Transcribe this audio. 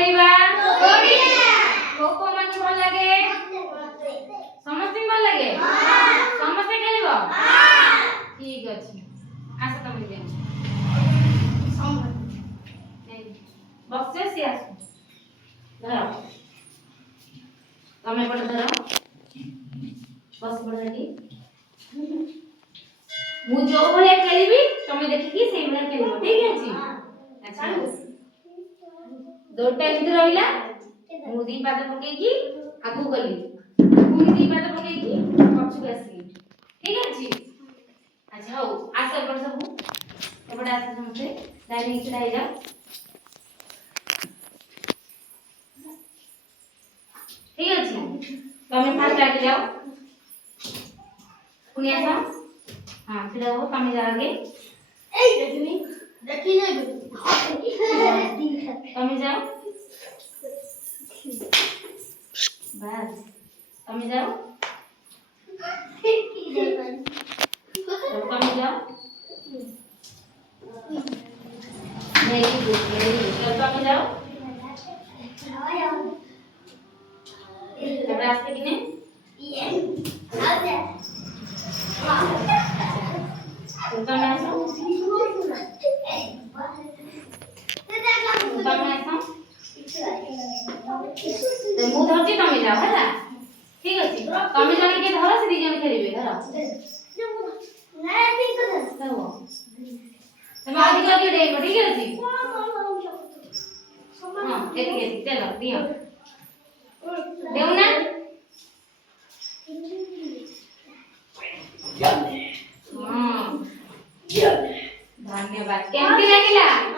खेलिबा खो खो मन भल लागे समस्त भल लागे समस्त खेलिबो ठीक अछि आस तुम जे बक्से से आस धर तमे पड़ धर बस पड़ रेडी मु जो भले खेलिबी तमे देखि सेई भले खेलिबो ठीक अछि अच्छा दोटा इधर रहिला मु दी पाद पके की आगु गली पुनी दी पाद पके की पछु आसी ठीक अछि अच्छा हो आसे पर सब एबडा आसे समसे लाइन खड़ा हो जा ठीक अछि तमे फास्ट आगे जाओ पुनी आसा हां खड़ा हो तमे जा आगे ए देखी नहीं तमे जाओ बस तमे जाओ तमे जाओ वेरी गुड तमे जाओ रास्ते किने तमे आसो तमे आसो तो मु धरती तमे जाओ हैला ठीक अछि तमे जने के धर से दी जन खेलिबे धर ना ठीक कर हो तमे आदि कर दे ठीक अछि हां ठीक चलो दियो देउ ना हां धन्यवाद केमती लागिला